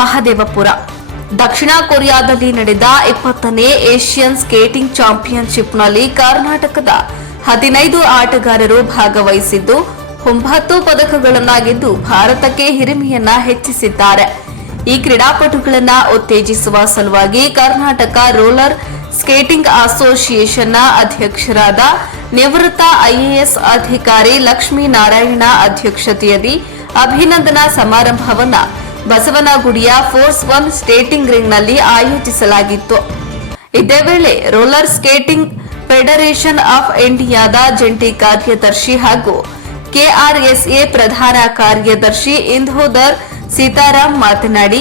ಮಹದೇವಪುರ. ದಕ್ಷಿಣ ಕೊರಿಯಾದಲ್ಲಿ ನಡೆದ 20ನೇ Asian skating ಚಾಂಪಿಯನ್ಶಿಪ್ನಲ್ಲಿ ಕರ್ನಾಟಕದ 15 ಆಟಗಾರರು ಭಾಗವಹಿಸಿದ್ದು 9 ಪದಕಗಳನ್ನು ಗೆದ್ದು ಭಾರತಕ್ಕೆ ಹಿರಿಮೆಯನ್ನ ಹೆಚ್ಚಿಸಿದ್ದಾರೆ. ಈ ಕ್ರೀಡಾಪಟುಗಳನ್ನು ಉತ್ತೇಜಿಸುವ ಸಲುವಾಗಿ ಕರ್ನಾಟಕ ರೋಲರ್ ಸ್ಕೇಟಿಂಗ್ ಅಸೋಸಿಯೇಷನ್ನ ಅಧ್ಯಕ್ಷರಾದ ನಿವೃತ್ತ ಐಎಎಸ್ ಅಧಿಕಾರಿ ಲಕ್ಷ್ಮೀನಾರಾಯಣ ಅಧ್ಯಕ್ಷತೆಯಲ್ಲಿ ಅಭಿನಂದನಾ ಸಮಾರಂಭವನ್ನು ಬಸವನಗುಡಿಯ ಫೋರ್ಸ್ 1 ಸ್ಕೇಟಿಂಗ್ ರಿಂಗ್ನಲ್ಲಿ ಆಯೋಜಿಸಲಾಗಿತ್ತು. ಇದೇ ವೇಳೆ ರೋಲರ್ ಸ್ಕೇಟಿಂಗ್ ಫೆಡರೇಷನ್ ಆಫ್ ಇಂಡಿಯಾದ ಜಂಟಿ ಕಾರ್ಯದರ್ಶಿ ಹಾಗೂ ಕೆಆರ್ಎಸ್ಎ ಪ್ರಧಾನ ಕಾರ್ಯದರ್ಶಿ ಇಂದೋಧರ್ ಸೀತಾರಾಮ್ ಮಾತನಾಡಿ,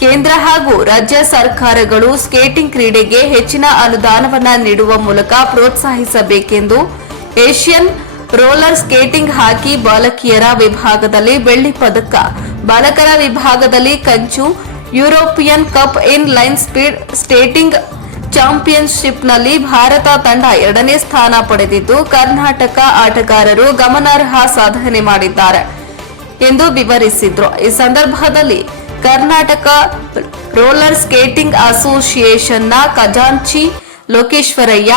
ಕೇಂದ್ರ ಹಾಗೂ ರಾಜ್ಯ ಸರ್ಕಾರಗಳು ಸ್ಕೇಟಿಂಗ್ ಕ್ರೀಡೆಗೆ ಹೆಚ್ಚಿನ ಅನುದಾನವನ್ನು ನೀಡುವ ಮೂಲಕ ಪ್ರೋತ್ಸಾಹಿಸಬೇಕೆಂದು, ಏಷ್ಯನ್ ರೋಲರ್ ಸ್ಕೇಟಿಂಗ್ ಹಾಕಿ ಬಾಲಕಿಯರ ವಿಭಾಗದಲ್ಲಿ ಬೆಳ್ಳಿ ಪದಕ, ಬಾಲಕರ ವಿಭಾಗದಲ್ಲಿ ಕಂಚು, European cup in line speed skating ಚಾಂಪಿಯನ್ಶಿಪ್ನಲ್ಲಿ ಭಾರತ ತಂಡ 2ನೇ ಸ್ಥಾನ ಪಡೆದಿದ್ದು, ಕರ್ನಾಟಕ ಆಟಗಾರರು ಗಮನಾರ್ಹ ಸಾಧನೆ ಮಾಡಿದ್ದಾರೆ ಎಂದು ವಿವರಿಸಿದ್ರು. ಈ ಸಂದರ್ಭದಲ್ಲಿ ಕರ್ನಾಟಕ ರೋಲರ್ ಸ್ಕೇಟಿಂಗ್ ಅಸೋಸಿಯೇಷನ್ನ ಖಜಾಂಚಿ ಲೋಕೇಶ್ವರಯ್ಯ,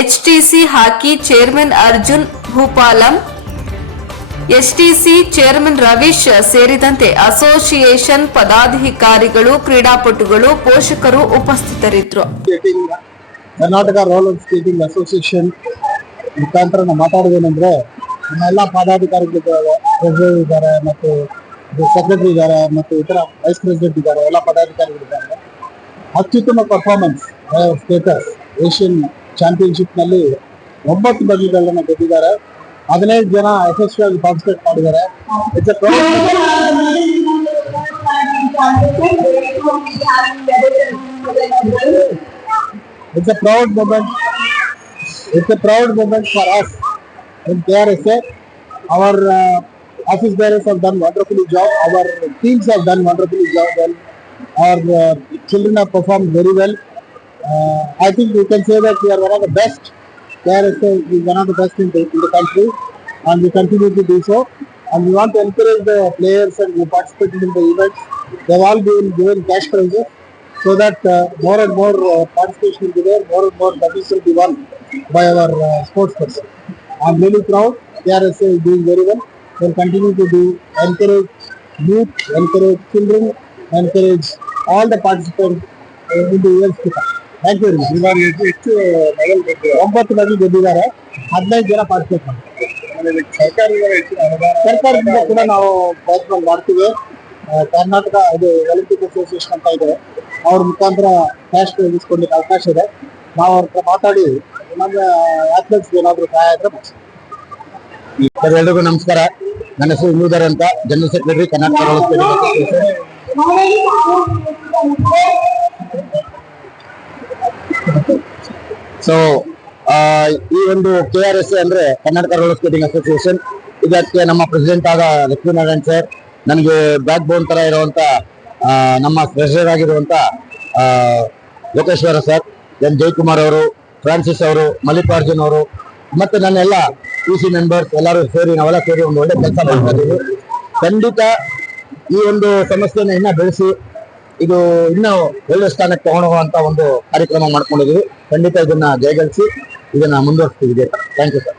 ಎಚ್ಟಿಸಿ ಹಾಕಿ ಚೇರ್ಮನ್ ಅರ್ಜುನ್ ಭೂಪಾಲಂ, ಎಸ್ಟಿಸಿ ಚೇರ್ಮನ್ ರವೀಶ್ ಸೇರಿದಂತೆ ಅಸೋಸಿಯೇಷನ್ ಪದಾಧಿಕಾರಿಗಳು, ಕ್ರೀಡಾಪಟುಗಳು, ಪೋಷಕರು ಉಪಸ್ಥಿತರಿದ್ದರು. ಕರ್ನಾಟಕ ರೋಲರ್ ಸ್ಕೇಟಿಂಗ್ ಅಸೋಸಿಯೇಷನ್ ಮುಖಾಂತರ ನಾವು ಮಾತಾಡೋದೇನೆಂದ್ರೆ, ನಮ್ಮೆಲ್ಲ ಪದಾಧಿಕಾರಿಗಳಿದ್ದಾರೆ, ಟ್ರೆಜರರ್ ಇದ್ದಾರೆ, ಮತ್ತು ಸೆಕ್ರೆಟರಿ ಇದ್ದಾರೆ, ಮತ್ತು ಇತರ ವೈಸ್ ಪ್ರೆಸಿಡೆಂಟ್ ಇದ್ದಾರೆ, ಎಲ್ಲ ಪದಾಧಿಕಾರಿಗಳಿದ್ದಾರೆ. ಅತ್ಯುತ್ತಮ ಪರ್ಫಾರ್ಮೆನ್ಸ್ ಸ್ಟೇಟಸ್ ಏಷ್ಯನ್ ಚಾಂಪಿಯನ್ಶಿಪ್ನಲ್ಲಿ 9 ಪದಕಗಳನ್ನು ಗೆದ್ದಿದ್ದಾರೆ. 15 ಜನ ಯಶಸ್ವಿಯಾಗಿ ಪಾರ್ಟಿಸಿಪೇಟ್ ಮಾಡಿದ್ದಾರೆ. It's a proud moment. It's a proud moment for us in KRSA. Our office bearers have done wonderfully job. Our teams have done wonderfully job. Well, our children have performed very well. I think we can say that we are one of the best. KRSA is one of the best in the country, and we continue to do so. And we want to encourage the players and who participated in the events. They have all been given cash prizes, so that more and more participation will be there, more and more medals will be won by our sports person. I am really proud. KRSA is doing very well. We will continue to encourage youth, encourage children, encourage all the participants in the events to come. Thank you very much. ಇವಾಗ ಹೆಚ್ಚು medal ಗೆದ್ದಿದ್ದಾರೆ, 9 medal ಗೆದ್ದಿದ್ದಾರೆ, 15 ಜನ participate ಮಾಡ್ತಾರೆ. ಸರ್ಕಾರದಿಂದ ಕೂಡ ನಾವು ಪ್ರಯತ್ನ ಮಾಡ್ತೀವಿ. ಕರ್ನಾಟಕ ಇದು ಒಲಿಂಪಿಕ್ ಅಸೋಸಿಯೇಷನ್ ಅಂತ ಇದೆ, ಅವ್ರ ಮುಖಾಂತರ ಕ್ಯಾಶ್ ಇಸ್ಕೊಳ್ಲಿಕ್ಕೆ ಅವಕಾಶ ಇದೆ. ನಾವು ಅವ್ರ ಹತ್ರ ಮಾತಾಡಿ ನಮ್ಮ ಅಥ್ಲೆಟ್ಸ್ ಏನಾದರೂ ಸಹಾಯ ಆದರೆ ಮಾಡ್ತೀವಿ. ಎಲ್ರಿಗೂ ನಮಸ್ಕಾರ. ನನ್ನ ಹೆಸರು ಇಂದೋಧರ್ ಅಂತ, general secretary Karnataka roller skating association. So ಈ ಒಂದು KRSA ಅಂದ್ರೆ ಕರ್ನಾಟಕ ರೋಲರ್ ಸ್ಕೇಟಿಂಗ್ ಅಸೋಸಿಯೇಷನ್, ಇದಕ್ಕೆ ನಮ್ಮ ಪ್ರೆಸಿಡೆಂಟ್ ಆದ ಲಕ್ಷ್ಮೀನಾರಾಯಣ್ ಸರ್, ನನಗೆ ಬ್ಯಾಕ್ ಬೋನ್ ತರ ಇರುವಂತ ನಮ್ಮ ಟ್ರೆಷರರ್ ಆಗಿರುವಂತ ಲೋಕೇಶ್ವರ ಸರ್, ಎನ್ ಜಯಕುಮಾರ್ ಅವರು, ಫ್ರಾನ್ಸಿಸ್ ಅವರು, ಮಲ್ಲಿಕಾರ್ಜುನ್ ಅವರು, ಮತ್ತೆ ನನ್ನೆಲ್ಲ PC ಮೆಂಬರ್ಸ್ ಎಲ್ಲರೂ ಸೇರಿ ನಾವೆಲ್ಲ ಸೇರಿ ಒಂದು ಒಳ್ಳೆ ಕೆಲಸ ಮಾಡ್ತಾ ಇದ್ದೀವಿ. ಖಂಡಿತ ಈ ಒಂದು ಸಮಸ್ಯೆನ ಇನ್ನ ಬೆಳೆಸಿ ಇದು ಇನ್ನೂ ಒಳ್ಳೆ ಸ್ಥಾನಕ್ಕೆ ತಗೊಂಡೋಗುವಂತ ಒಂದು ಕಾರ್ಯಕ್ರಮ ಮಾಡ್ಕೊಂಡಿದ್ದೀವಿ. ಖಂಡಿತ ಇದನ್ನ ಜಯಗಳಿಸಿ ಇದನ್ನ ಮುಂದುವರಿಸ್ತೀವಿ. Thank you sir.